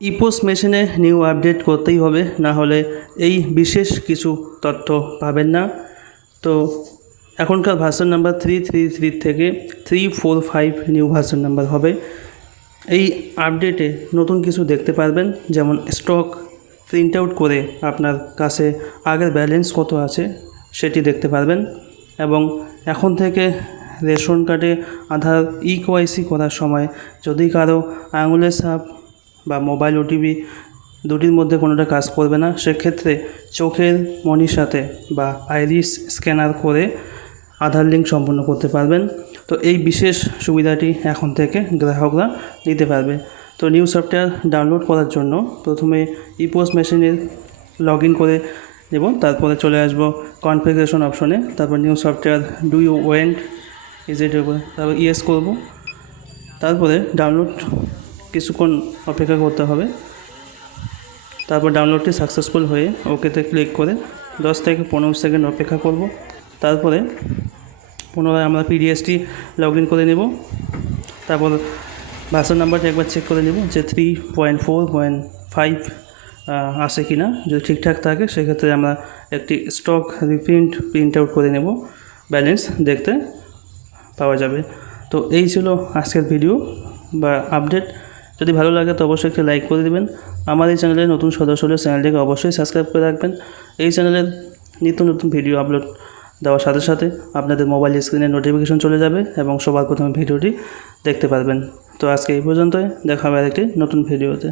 E-pos মেশিনে new update করতেই হবে, না হলে এই বিশেষ কিছু তথ্য পাবেন না। তো এখনকার ভার্সন নাম্বার 333 থেকে 345 নিউ ভার্সন নাম্বার হবে। এই আপডেটে নতুন কিছু দেখতে পারবেন, যেমন স্টক প্রিন্ট আউট করে আপনার কাছে আগের ব্যালেন্স কত আছে সেটি দেখতে পারবেন। এবং এখন থেকে রেশন কার্ডে আধার ekyc করার সময় যদি কারো আঙুলের ছাপ বা মোবাইল ওটিপি দুটির মধ্যে কোনোটা কাজ করবে না, সেক্ষেত্রে চোখের মনির সাথে বা আইরিস স্ক্যানার করে আধার লিঙ্ক সম্পন্ন করতে পারবেন। তো এই বিশেষ সুবিধাটি এখন থেকে গ্রাহকরা নিতে পারবে। তো নিউ সফটওয়্যার ডাউনলোড করার জন্য প্রথমে E-pos মেশিনে লগ ইন করে নেব, তারপরে চলে আসব কনফিগারেশন অপশনে, তারপর new software do you went is it, তারপর ইয়েস করব। তারপরে ডাউনলোড কিছুক্ষণ অপেক্ষা করতে হবে। তারপর ডাউনলোডটি সাকসেসফুল হয়ে ওকেতে ক্লিক করে 10 থেকে 15 সেকেন্ড অপেক্ষা করব। তারপরে পুনরায় আমরা পিডিএসটি লগ ইন করে নেব। তারপর ভার্সন নাম্বারটি একবার চেক করে নেব যে 3.4.5 আসে কি না। যদি ঠিকঠাক থাকে সেক্ষেত্রে আমরা একটি স্টক প্রিন্ট আউট করে নেব, ব্যালেন্স দেখতে পাওয়া যাবে। তো এই ছিল আজকের ভিডিও বা আপডেট। যদি ভালো লাগে তো অবশ্যই একটি লাইক করে দেবেন। আমার এই চ্যানেলের নতুন সদস্য হলে চ্যানেলটিকে অবশ্যই সাবস্ক্রাইব করে রাখবেন। এই চ্যানেলের নিত্য নতুন ভিডিও আপলোড দেওয়ার সাথে সাথে আপনাদের মোবাইল স্ক্রিনে নোটিফিকেশন চলে যাবে এবং সবার প্রথমে ভিডিওটি দেখতে পারবেন। তো আজকে এই পর্যন্তই, দেখা হবে আরেকটি নতুন ভিডিওতে।